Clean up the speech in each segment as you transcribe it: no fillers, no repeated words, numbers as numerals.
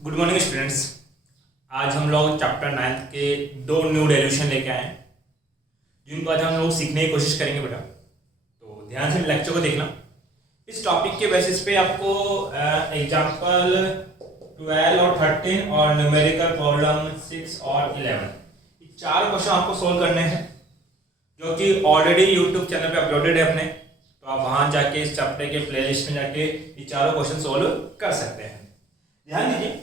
Good morning students. आज हम लोग चैप्टर 9 के दो न्यू डेरिवेशन लेके आए हैं जिनको आज हम लोग सीखने की कोशिश करेंगे बेटा। तो ध्यान से लेक्चर को देखना। इस टॉपिक के बेसिस पे आपको एग्जांपल 12 और 13 और न्यूमेरिकल प्रॉब्लम 6 और 11 ये चार क्वेश्चन आपको सोल्व करने हैं जो कि ऑलरेडी यूट्यूब चैनल पे अपलोडेड है अपने। तो आप वहाँ जाके इस चैप्टर के प्लेलिस्ट में जाके ये चारों क्वेश्चन सोल्व कर सकते हैं। ध्यान दीजिए,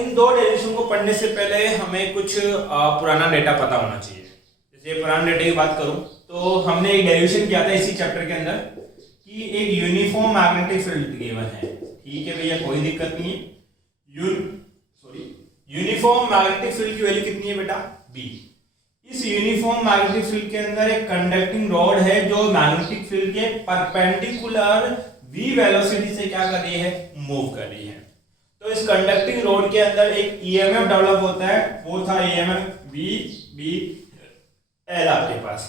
इन दो डेरिवेशन को पढ़ने से पहले हमें कुछ पुराना डेटा पता होना चाहिए। जैसे पुराने डेटा की बात करूं तो हमने एक डेरिवेशन किया था इसी चैप्टर के अंदर कि एक यूनिफॉर्म मैग्नेटिक फील्ड गिवन है। ठीक है भैया, कोई दिक्कत नहीं है। यूनिफॉर्म मैग्नेटिक फील्ड की वैल्यू कितनी है बेटा? बी। इस यूनिफॉर्म मैग्नेटिक फील्ड के अंदर एक कंडक्टिंग रॉड है जो मैग्नेटिक फील्ड के परपेंडिकुलर v वेलोसिटी से क्या कर रही है? मूव कर रही है। तो इस कंडक्टिंग रोड के अंदर एक ईएमएफ डेवलप होता है, वो था ईएमएफ वी बी एल आपके पास।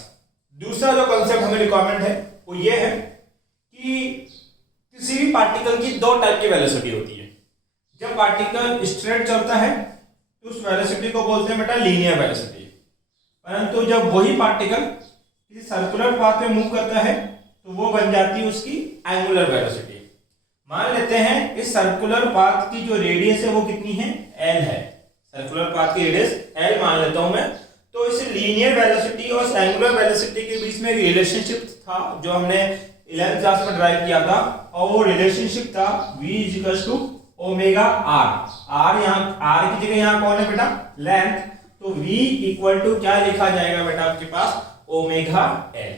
दूसरा जो कॉन्सेप्ट हमें रिक्वायरमेंट है वो ये है कि किसी भी पार्टिकल की दो टाइप की वेलोसिटी होती है। जब पार्टिकल स्ट्रेट चलता है तो उस वेलोसिटी को बोलते हैं बेटा लीनियर वेलोसिटी। परंतु जब वही पार्टिकल किसी सर्कुलर पाथ में मूव करता है तो वो बन जाती है उसकी एंगुलर वेलोसिटी। मान लेते हैं इस सर्कुलर पाथ की जो रेडियस है वो कितनी है? एल है। सर्कुलर पाथ की रेडियस एल मान लेता हूं मैं। तो इस लीनियर वेलोसिटी और एंगुलर वेलोसिटी के बीच में एक रिलेशनशिप था जो हमने 11th क्लास में ड्राइव किया था, और वो रिलेशनशिप था v = ओमेगा आर। आर यहाँ आर की जगह यहाँ कौन है बेटा? लेंथ। तो v = क्या लिखा जाएगा बेटा आपके पास? Omega L.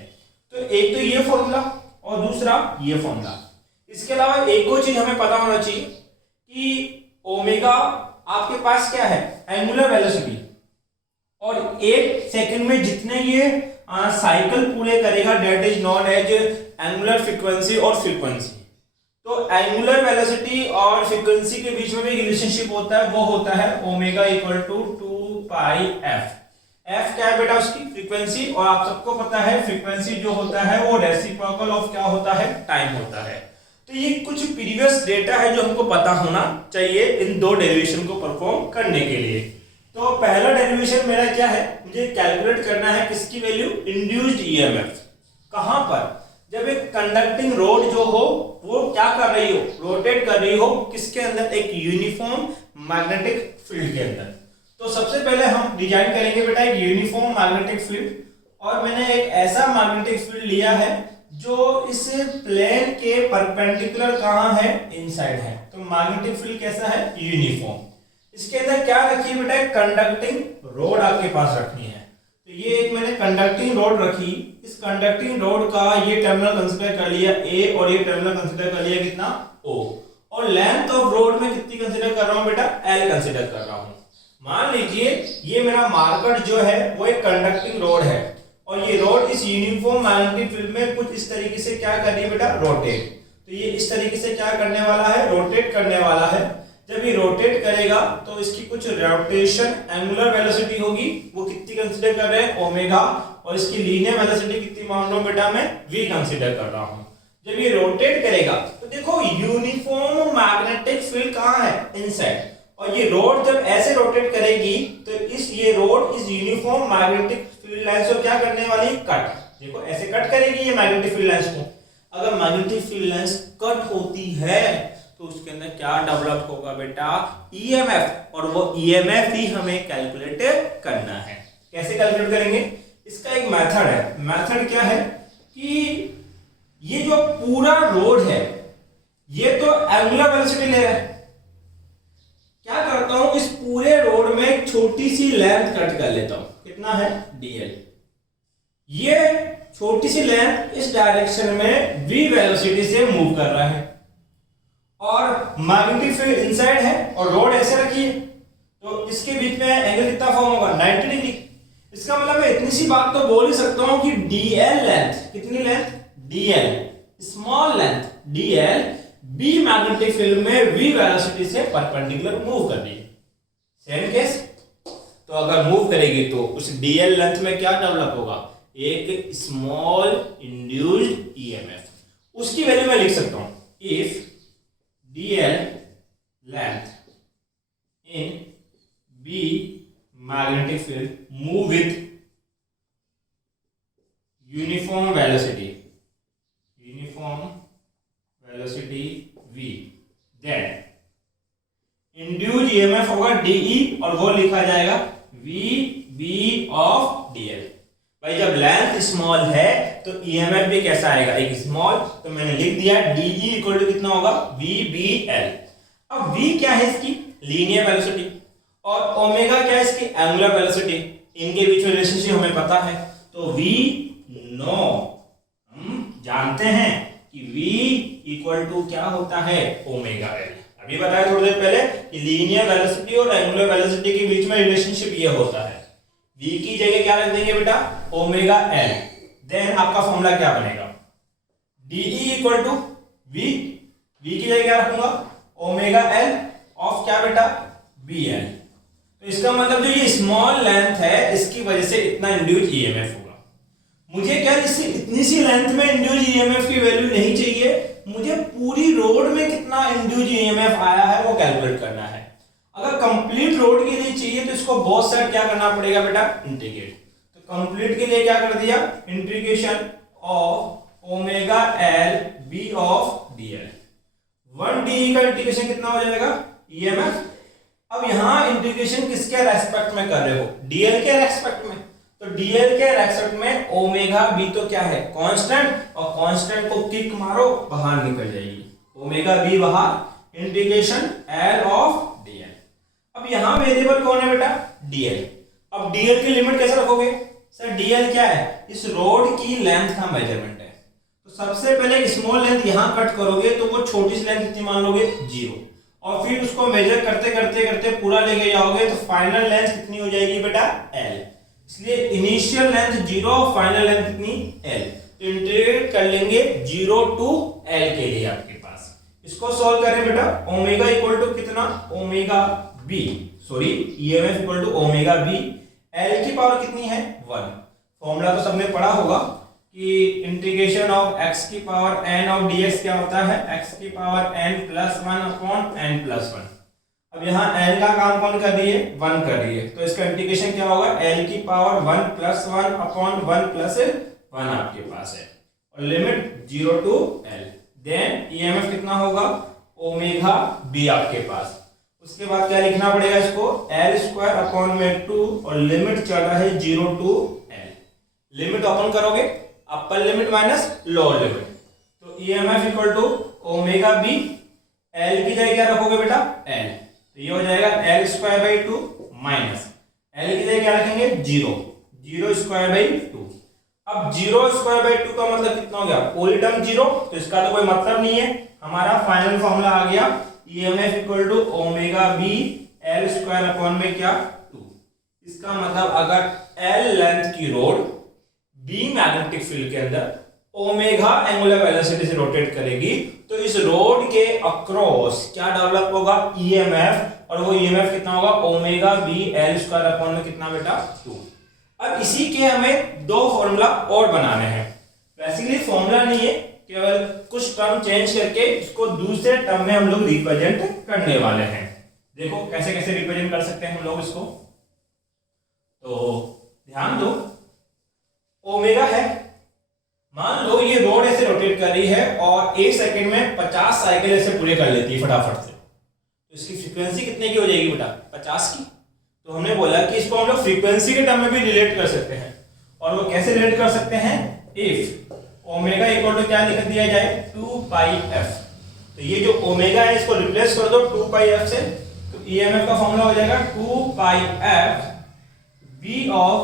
तो एक तो ये फॉर्मूला और दूसरा ये फॉर्मूला। इसके अलावा एक और चीज हमें पता होना चाहिए कि ओमेगा आपके पास क्या है? Angular velocity. और एक सेकंड में जितने ये साइकिल पूरे करेगा that is known as angular frequency और फ्रीक्वेंसी। तो एंगुलर वेलोसिटी और फ्रीक्वेंसी के बीच में भी रिलेशनशिप होता है, वो होता है ओमेगा = 2 पाई एफ। एफ क्या है बेटा? उसकी फ्रीक्वेंसी। और आप सबको पता है फ्रीक्वेंसी जो होता है वो रेसिप्रोकल ऑफ क्या होता है? टाइम होता है। तो ये कुछ प्रीवियस डेटा है जो हमको पता होना चाहिए इन दो डेरिवेशन को परफॉर्म करने के लिए। तो पहला डेरिवेशन मेरा क्या है? मुझे कैलकुलेट करना है किसकी वैल्यू? Induced EMF. कहां पर? जब एक कंडक्टिंग रोड जो हो वो क्या कर रही हो? रोटेट कर रही हो। किसके अंदर? एक यूनिफॉर्म मैग्नेटिक फील्ड के अंदर। तो सबसे पहले हम डिजाइन करेंगे बेटा एक यूनिफॉर्म मैग्नेटिक फील्ड। और मैंने एक ऐसा मैग्नेटिक फील्ड लिया है जो इस प्लेन के परपेंडिकुलर कहां है? इनसाइड है। तो मैग्नेटिक फील्ड कैसा है? यूनिफॉर्म। इसके अंदर क्या रखी है बेटा? कंडक्टिंग रोड आपके पास रखनी है। तो ये एक मैंने कंडक्टिंग रोड रखी। इस कंडक्टिंग रोड का ये टर्मिनल कंसीडर कर लिया A और ये टर्मिनल कंसीडर कर लिया कितना? O। और लेंथ ऑफ रोड में कितनी कंसीडर कर रहा हूं बेटा? L कंसीडर कर रहा हूं। मान लीजिए ये मेरा मार्कर जो है वो एक कंडक्टिंग रोड है और ये रोड इस यूनिफॉर्म मैग्नेटिक फील्ड में कुछ इस तरीके से क्या कर रही है बेटा? रोटेट। तो ये इस तरीके से क्या करने वाला है? रोटेट करने वाला है। जब ये रोटेट करेगा तो इसकी कुछ रोटेशन एंगुलर वेलोसिटी होगी, वो कितनी कंसीडर कर रहे हैं? ओमेगा। और इसकी लीनियर वेलोसिटी कितनी मान लो बेटा? मैं v कंसीडर कर रहा हूं। जब ये रोटेट करेगा तो देखो यूनिफॉर्म मैग्नेटिक फील्ड कहां है? इनसाइड। और ये रोड जब ऐसे रोटेट करेगी तो ये रोड इस यूनिफॉर्म मैग्नेटिक फील्ड लाइंस को क्या करने वाली? कट। देखो ऐसे कट करेगी ये मैग्नेटिक फील्ड लाइंस को। अगर मैग्नेटिक फील्ड लाइंस कट होती है तो उसके अंदर क्या डेवलप होगा बेटा? ईएमएफ। और वो ईएमएफ ही हमें कैलकुलेट करना है। कैसे कैलकुलेट करेंगे? इसका एक मेथड है। मेथड क्या है कि ये जो पूरा रोड है ये तो एंगुलर वेलोसिटी ले रहा है। क्या करता हूं? इस पूरे रोड में एक छोटी सी लेंथ कट कर लेता हूं। कितना है? dl। ये छोटी सी लेंथ इस डायरेक्शन में v वेलोसिटी से मूव कर रहा है और मैग्नेटिक फील्ड इनसाइड है और रोड ऐसे रखी है तो इसके बीच में एंगल कितना फॉर्म होगा? 90 डिग्री। इसका मतलब मैं इतनी सी बात तो बोल ही सकता हूं कि dl लेंथ, कितनी length? dl, small length dl b magnetic field में v वेलोसिटी से परपेंडिकुलर मूव कर रही है। Same case. तो अगर मूव करेगी तो उस dl लेंथ में क्या डेवलप होगा? एक स्मॉल इंड्यूस्ड ईएमएफ। उसकी वैल्यू मैं लिख सकता हूं if dl length in B magnetic field move with uniform velocity v, then induce EMF होगा DE और वो लिखा जाएगा VB ऑफ DL। भाई जब लेंथ स्मॉल है तो ईएमएफ भी कैसा आएगा, एक स्मॉल, तो मैंने लिख दिया DE इक्वल टू कितना होगा VBL। अब V क्या है इसकी लीनियर वेलोसिटी और ओमेगा क्या है इसकी एंगुलर वेलोसिटी, इनके बीच में रिलेशनशिप हमें पता है, तो V नो हम जानते हैं कि V इक्वल टू क्या होता है ओमेगा L। अभी बताया थोड़ी देर पहले कि लीनियर वेलोसिटी और एंगुलर वेलोसिटी के बीच में रिलेशनशिप ये होता है। V की जगह क्या रख देंगे बेटा ओमेगा L, देन आपका फॉर्मूला क्या बनेगा DE इक्वल टू V की जगह क्या रखूंगा ओमेगा L ऑफ क्या बेटा BL। तो इसका मतलब जो ये स्मॉल लेंथ है इसकी वजह से इतना इंड्यूस ईएमएफ होगा। मुझे क्या इससे इतनी सी लेंथ में इंड्यूस ईएमएफ की वैल्यू नहीं चाहिए, मुझे पूरी रोड में कितना इंड्यूस ईएमएफ आया है वो कैलकुलेट करना है। अगर कंप्लीट रोड के लिए चाहिए तो इसको बोथ साइड क्या करना पड़ेगा बेटा इंटीग्रेट। तो कंप्लीट के लिए क्या कर दिया integration of omega L B of DL। 1DE का इंटीग्रेशन कितना हो जाएगा ईएमएफ। अब यहां इंटीग्रेशन किसके रेस्पेक्ट में कर रहे हो DL के रेस्पेक्ट में, तो DL के रेस्पेक्ट में ओमेगा B तो क्या है कांस्टेंट, और कांस्टेंट को किक मारो बाहर निकल जाएगी ओमेगा B बाहर, इंटीग्रेशन L ऑफ DL। अब यहां वेरिएबल कौन है बेटा DL। अब DL की लिमिट कैसे रखोगे सर, DL क्या है इस रोड की लेंथ का मेजरमेंट है, तो सबसे पहले स्मॉल लेंथ यहां कट करोगे तो वो छोटी सी लेंथ कितनी मान लोगे 0, और फिर उसको मेजर करते करते करते पूरा लेके जाओगे तो फाइनल लेंथ कितनी हो जाएगी बेटा L। इसलिए इनिशियल लेंथ 0, फाइनल लेंथ कितनी L, तो इंटीग्रेट कर लेंगे 0 टू L के लिए आपके पास। इसको सॉल्व करें बेटा ओमेगा इक्वल टू कितना omega B, sorry EMF equal to omega B, L की पावर कितनी है 1। फॉर्मूला तो सबने पढ़ा होगा कि इंटीग्रेशन ऑफ x की पावर n ऑफ dx क्या होता है x की power n plus 1 upon n plus 1। अब यहाँ n का काम कौन कर रही है 1 कर रही है, तो इसका इंटीग्रेशन क्या होगा l की पावर 1 प्लस 1 अपॉन 1 प्लस 1 आपके पास है, और limit 0 to L, then EMF कितना होगा ओमेगा B आपके पास। उसके बाद क्या लिखना पड़ेगा इसको L स्क्वायर अपॉन में 2, और लिमिट चल रहा है 0 टू L। लिमिट ओपन करोगे upper limit minus lower limit, तो EMF equal to omega B, L की जगह क्या रखोगे बेटा L, तो ये हो जाएगा L square by 2 minus L की जगह क्या रखेंगे 0 स्क्वायर बाई 2। अब 0 स्क्वायर बाई 2 का मतलब कितना हो गया पूरी टर्म 0, तो इसका तो कोई मतलब नहीं है। हमारा फाइनल फॉर्मूला आ गया EMF equal to omega B L square upon में क्या 2। इसका मतलब अगर L लेंथ की रोड B मैग्नेटिक फील्ड के अंदर ओमेगा एंगुलर वेलोसिटी से रोटेट करेगी तो इस रोड के अक्रॉस क्या डेवलप होगा ईएमएफ, और वो ईएमएफ कितना होगा omega B L square upon में कितना बेटा 2। अब इसी के हमें दो फॉर्मूला और बनाने हैं। बेसिकली फॉर्मूला नहीं है, केवल कुछ टर्म चेंज करके इसको दूसरे टर्म में हम लोग रिप्रेजेंट करने वाले हैं। देखो कैसे कैसे रिप्रेजेंट कर सकते हैं हम लोग इसको, तो ध्यान दो ओमेगा है, मान लो ये रोड ऐसे रोटेट कर रही है और 1 सेकंड में 50 साइकिल ऐसे पूरे कर लेती है फटाफट से, तो इसकी फ्रीक्वेंसी कितने की हो जाएगी बेटा 50 की। तो हमने बोला कि इसको हम लोग फ्रीक्वेंसी के टर्म में भी रिलेट कर सकते हैं, और वो कैसे रिलेट कर सकते हैं इफ ओमेगा इक्वल टू क्या लिख दिया जाए 2 पाई f। तो ये जो ओमेगा है इसको रिप्लेस कर दो 2 पाई f से, तो ईएमएफ का फॉर्मूला हो जाएगा 2 पाई f b of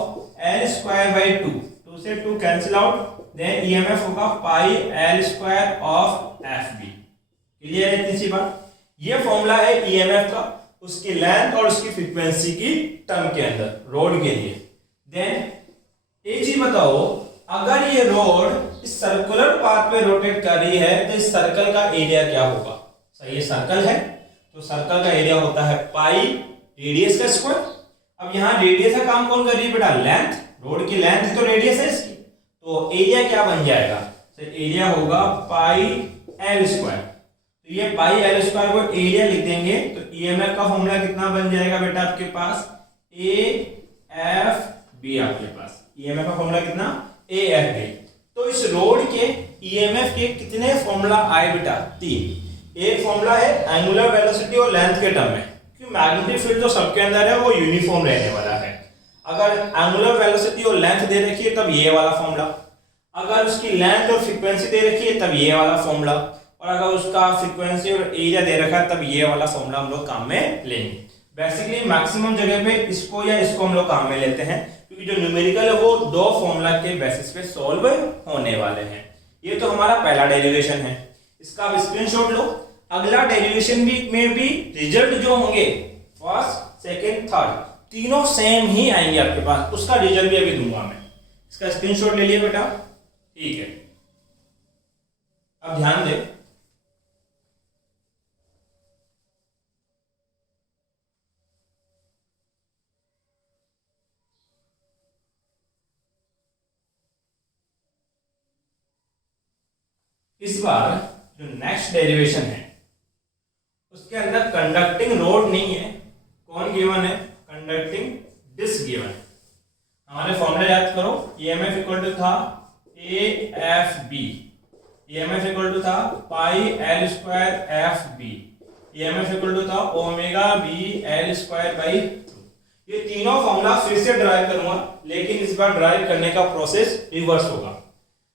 l square by 2, 2 से 2 कैंसिल आउट, देन ईएमएफ होगा पाई l square of fb। Clear है इतनी सी बात। ये फॉर्मूला है ईएमएफ का उसकी लेंथ और उसकी फ्रीक्वेंसी की टर्म के अंदर रोड के लिए। देन एक चीज बताओ, अगर ये रोड इस सर्कुलर पाथ पे रोटेट कर रही है तो इस सर्कल का एरिया क्या होगा। सही, ये सर्कल है तो सर्कल का एरिया होता है पाई रेडियस का स्क्वायर। अब यहाँ रेडियस का काम कौन कर रही है बेटा लेंथ, रोड की लेंथ है तो रेडियस है इसकी, तो एरिया क्या बन जाएगा, तो एरिया होगा पाई एल स्क्वायर। तो ये पाई एल स्क्वायर को एरिया लिख देंगे तो ईएमएफ का फॉर्मूला कितना बन जाएगा बेटा आपके पास ए एफ बी। आपके पास ईएमएफ का फॉर्मूला कितना ए एफ बी। तो इस रोड के ईएमएफ के कितने फॉर्मूला आए बेटा 3। एक फॉर्मूला है एंगुलर वेलोसिटी और लेंथ के टर्म में, क्योंकि मैग्नेटिक फील्ड जो सबके अंदर है वो यूनिफॉर्म रहने वाला है। अगर एंगुलर वेलोसिटी और लेंथ दे रखी है तब ये वाला फॉर्मूला, अगर उसकी लेंथ और फ्रीक्वेंसी दे रखी है तब ये वाला फॉर्मूला, और अगर उसका फ्रीक्वेंसी और एरिया दे रखा है तब ये वाला फॉर्मूला हम लोग काम में लेंगे। बेसिकली मैक्सिमम जगह पे इसको या इसको हम लोग काम में लेते हैं, क्योंकि जो न्यूमेरिकल है वो 2 फॉर्मूला के बेसिस पे सॉल्व होने वाले हैं। ये तो हमारा पहला डेरिवेशन है, इसका आप स्क्रीनशॉट लो। अगला डेरिवेशन में भी रिजल्ट जो होंगे फर्स्ट सेकंड थर्ड तीनों सेम ही आएंगे आपके पास, उसका रिजल्ट भी अभी दूंगा मैं। इसका स्क्रीनशॉट ले लिए बेटा, ठीक है। अब ध्यान दे, इस बार जो नेक्स्ट डेरिवेशन है उसके अंदर कंडक्टिंग रोड नहीं है। कौन गिवन है? कंडक्टिंग डिस्क गिवन है। हमारे फॉर्मूला याद करो, ईएमएफ इक्वल टू था A F B, EMF equal to था pi L square F B, EMF equal to था omega B L square by 2। ये तीनों फॉर्मूला फिर से ड्राइव करूंगा, लेकिन इस बार ड्राइव करने का प्रोसेस रिवर्स होगा।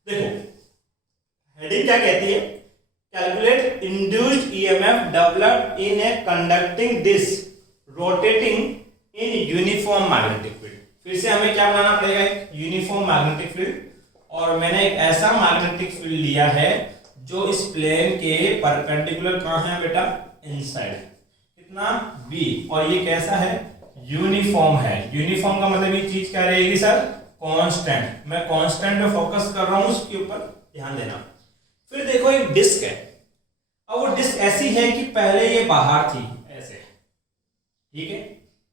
देखो हेडिंग क्या कहती है? Calculate induced EMF developed in a conducting disc rotating in uniform magnetic field. फिर से हमें क्या बनाना पड़ेगा? Uniform magnetic field. और मैंने एक ऐसा मैग्नेटिक फील्ड लिया है जो इस प्लेन के परपेंडिकुलर कहां है बेटा? इनसाइड। कितना? बी। और ये कैसा है? यूनिफॉर्म है। यूनिफॉर्म का मतलब ये चीज क्या रहेगी सर? कांस्टेंट। मैं कांस्टेंट पे फोकस कर रहा हूं, उसके ऊपर ध्यान देना। फिर देखो एक डिस्क है, अब वो डिस्क ऐसी है कि पहले ये बाहर थी ऐसे, ठीक है,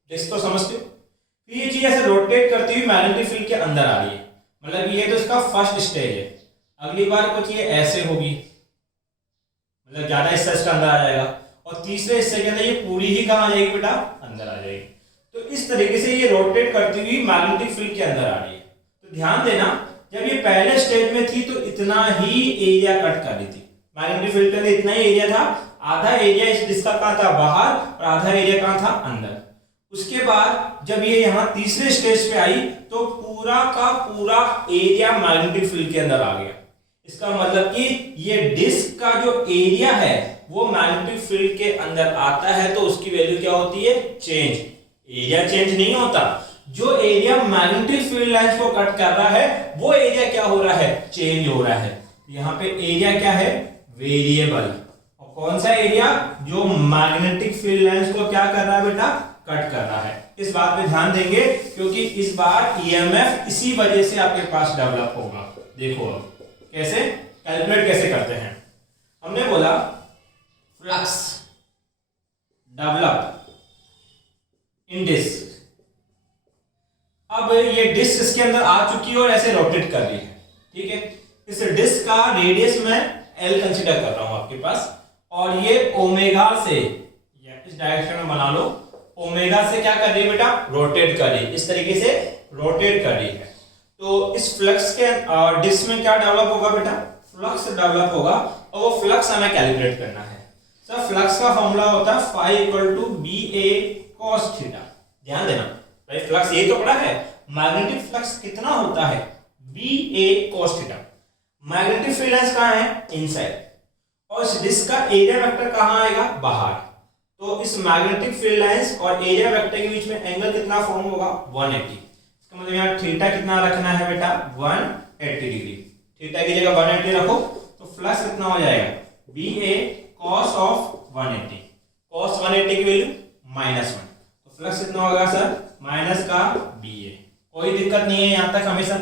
डिस्क तो समझते हो। फिर ये चीज ऐसे रोटेट करती हुई मैग्नेटिक फील्ड के अंदर आ रही है, मतलब ये तो इसका फर्स्ट स्टेज है। अगली बार कुछ ये ऐसे होगी, मतलब ज्यादा हिस्सा इसका अंदर आ जाएगा, और तीसरे हिस्से के अंदर ये पूरी ही कहां आ जाएगी बेटा? अंदर आ जाएगी। तो इस तरीके से ये रोटेट करती हुई मैग्नेटिक फील्ड के अंदर आ रही है। तो ध्यान देना, जब ये पहले स्टेज में थी तो इतना ही एरिया कट कर रही थी, मैग्नेटिक फील्ड के अंदर इतना ही एरिया था। आधा एरिया इस डिस्क का कहां था? बाहर, और आधा एरिया कहां था? अंदर। उसके बाद जब ये यहाँ तीसरे स्टेज पे आई तो पूरा का पूरा एरिया मैग्नेटिक फील्ड के अंदर आ गया। इसका मतलब कि ये डिस्क का जो एरिया है वो मैग्नेटिक फील्ड के अंदर आता है, तो उसकी वैल्यू क्या होती है? चेंज। एरिया चेंज नहीं होता, जो एरिया मैग्नेटिक फील्ड लाइंस को कट कर रहा है वो एरिया क्या हो रहा है? चेंज हो रहा है। यहाँ पे एरिया क्या है? वेरिएबल। और कौन सा एरिया? जो मैग्नेटिक फील्ड लाइंस को क्या कर रहा है बेटा? कट कर रहा है। इस बात पे ध्यान देंगे, क्योंकि इस बार ईएमएफ इसी वजह से आपके पास डेवलप होगा। देखो अब कैसे कैलकुलेट कैसे करते हैं। हमने बोला फ्लक्स डेवलप इन डिस्क। अब ये डिस्क इसके अंदर आ चुकी है और ऐसे रोटेट कर रही है, ठीक है। इस डिस्क का रेडियस मैं एल कंसीडर कर रहा हूं आपके पास, और ये ओमेगा से इस डायरेक्शन में बना लो, ओमेगा से क्या कर रही है बेटा? रोटेट कर रही है, इस तरीके से रोटेट कर रही है। तो इस फ्लक्स के डिस्क में क्या डेवलप होगा बेटा? फ्लक्स डेवलप होगा, और वो फ्लक्स हमें कैलकुलेट करना है। सर फ्लक्स का फॉर्मूला होता है phi equal to B A cos theta. ध्यान देना भाई, फ्लक्स ये तो पड़ा है, मैग्नेटिक फ्लक्स कितना होता है? B A cos theta. Magnetic field lines कहां है? इनसाइड। और इस डिस्क का एरिया वेक्टर कहां आएगा? बाहर। तो इस मैग्नेटिक फील्ड लाइंस और एरिया वेक्टर के बीच में एंगल कितना फॉर्म होगा? 180। इसका मतलब यहाँ थीटा कितना रखना है बेटा? 180 डिग्री। थीटा की जगह 180 रखो तो फ्लक्स कितना हो जाएगा? B A cos of 180। Cos 180 की वैल्यू -1, तो फ्लक्स कितना होगा सर? माइनस का बी ए। कोई दिक्कत नहीं है यहां तक हमेशा।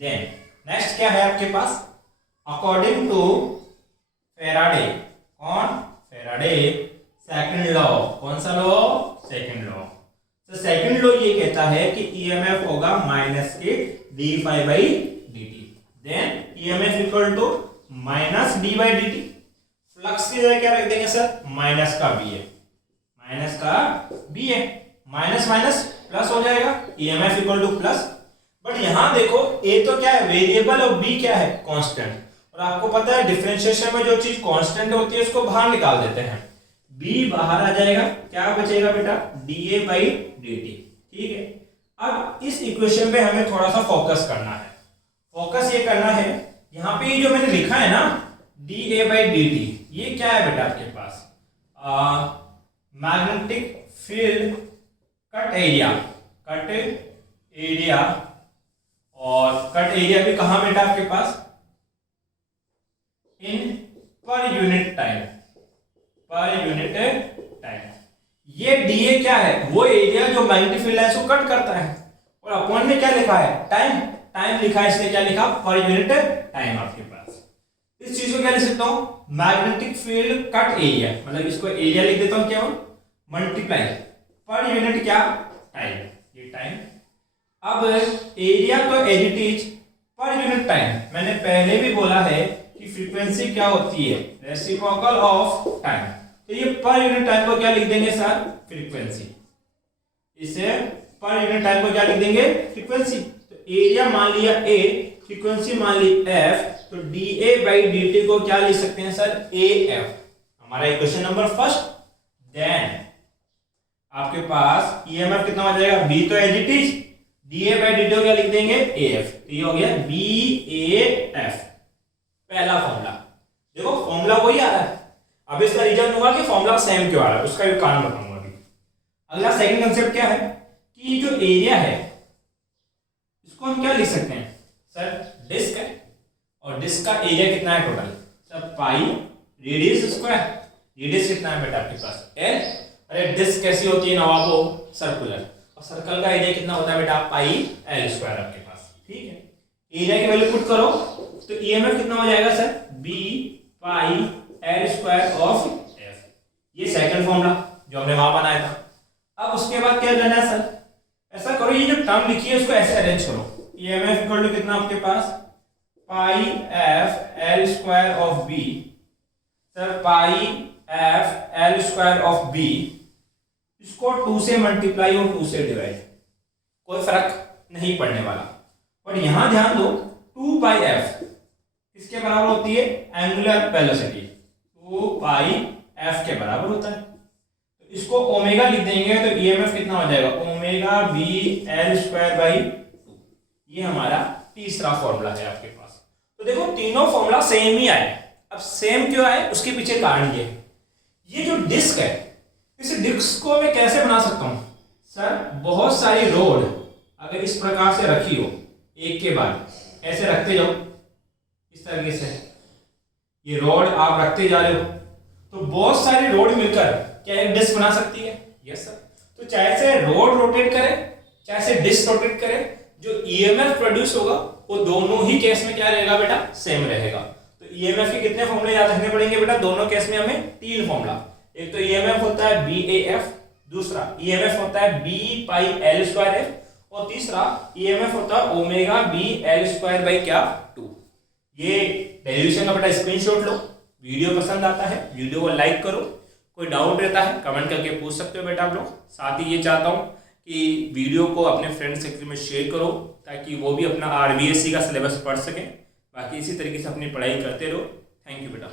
देन नेक्स्ट क्या है आपके पास? अकॉर्डिंग टू फेराडे, कौन? Faraday second law. कौन सा लॉ? Second law. तो सेकंड लॉ ये कहता है कि ईएमएफ होगा माइनस के d phi by d t. Then EMF equal to minus d by d t. Flux की जगह क्या रख देंगे सर, माइनस का बी है, माइनस का बी है, माइनस माइनस प्लस हो जाएगा, EMF equal to plus. But यहां देखो ए तो क्या है वेरिएबल और बी क्या है कांस्टेंट, और आपको पता है डिफरेंशिएशन में जो चीज कांस्टेंट होती है उसको बाहर निकाल देते हैं, बी बाहर आ जाएगा, क्या बचेगा बेटा, डीए बाई dt। ठीक है, अब इस इक्वेशन पे हमें थोड़ा सा फोकस करना है। फोकस ये करना है, यहाँ पे जो मैंने लिखा है ना डीए बाई dt, ये क्या है बेटा आपके पास, magnetic field cut area, cut area, और कट एरिया भी कहां बेटा आपके पास, in per unit time, per unit time. ये डीए क्या है, वो एरिया जो मैग्नेटिक फील्ड लाइंस को कट करता है, और अपॉन में क्या लिखा है, टाइम, टाइम लिखा है, इसलिए क्या लिखा, पर यूनिट टाइम आपके पास। इस चीज को क्या लिख सकता हूं, मैग्नेटिक फील्ड कट एरिया, मतलब इसको एरिया लिख देता हूं क्या, मल्टीप्लाई पर यूनिट क्या, टाइम, ये टाइम। अब एरिया तो as it is, per unit time मैंने पहले भी बोला है कि फ्रीक्वेंसी क्या होती है, रेसिप्रोकल ऑफ टाइम, तो ये पर यूनिट टाइम को क्या लिख देंगे सर, फ्रीक्वेंसी। इसे पर यूनिट टाइम को क्या लिख देंगे, फ्रीक्वेंसी। तो एरिया मान लिया ए, फ्रीक्वेंसी मान ली एफ, तो डीए बाई dt को क्या लिख सकते हैं सर, ए एफ, हमारा इक्वेशन नंबर फर्स्ट। देन आपके पास ईएमएफ कितना हो जाएगा, बी तो as it is, d A by dt को क्या लिख देंगे, ए एफ, तो ये हो गया बी ए एफ, पहला फॉर्मूला। देखो फॉर्मूला वही आ रहा है, अब इसका रीजन होगा कि फॉर्मूला सेम क्यों आ रहा है, उसका भी कारण बताऊंगा अभी। अगला सेकंड कंसेप्ट क्या है कि जो एरिया है इसको हम क्या लिख सकते हैं सर, डिस्क है, और डिस्क का एरिया कितना है टोटल सर, पाई रेडियस स्क्वायर, रेडियस कितना है बेटा आपके पास, एल। अरे डिस्क कैसी होती है नवाबो, सर्कुलर, और सर्कल का एरिया कितना होता है बेटा, पाई एल स्क्वायर आपके पास। ठीक है, एरिया की वैल्यू पुट करो तो ईएमएफ कितना हो जाएगा sir, B pi L square of F, ये सेकंड फॉर्मूला जो हमने वहां बनाया था। अब उसके बाद क्या करना है सर, ऐसा करो ये जो टर्म लिखी है उसको ऐसे अरेंज करो, ईएमएफ इक्वल टू कितना आपके पास, pi F L square of B, sir pi F L square of B, इसको 2 से मल्टीप्लाई और 2 से डिवाइड, कोई फर्क नहीं पड़ने वाला। और यहां ध्यान दो 2 पाई एफ किसके बराबर होती है, एंगुलर वेलोसिटी, 2 पाई एफ के बराबर होता है, तो इसको ओमेगा लिख देंगे तो ईएमएफ कितना हो जाएगा, omega B L square by 2, ये हमारा तीसरा फॉर्मूला है आपके पास। तो देखो तीनों फॉर्मूला सेम ही आए। अब सेम क्यों आए उसके पीछे कारण ये जो डिस्क है, इस डिस्क को मैं कैसे बना सकता हूं सर, बहुत सारी रोड अगर इस प्रकार से रखी हो, एक के बाद ऐसे रखते जाओ इस तरीके से, ये रोड आप रखते जा रहे हो तो बहुत सारी रोड मिलकर क्या एक डिस्क बना सकती है, यस सर। तो चाहे से रोड रोटेट करे चाहे से डिस्क रोटेट करे, जो ईएमएफ प्रोड्यूस होगा वो दोनों ही केस में क्या रहेगा बेटा, सेम रहेगा। तो ईएमएफ के कितने फॉर्मूले याद रखने पड़ेंगे बेटा, दोनों केस में हमें 3 फॉर्मूला, एक तो ईएमएफ होता है बी ए एफ, दूसरा ईएमएफ होता है B pi L square F, और तीसरा ईएमएफ होता है omega B L square by क्या 2। ये डेरिवेशन का बेटा स्क्रीनशॉट लो, वीडियो पसंद आता है वीडियो को लाइक करो, कोई डाउट रहता है कमेंट करके पूछ सकते हो बेटा आप लोग। साथ ही ये चाहता हूँ कि वीडियो को अपने फ्रेंड सर्कल में शेयर करो ताकि वो भी अपना आरबीएससी का सिलेबस पढ़ सकें। बाकी इसी तरीके से अपनी पढ़ाई करते रहो। थैंक यू बेटा।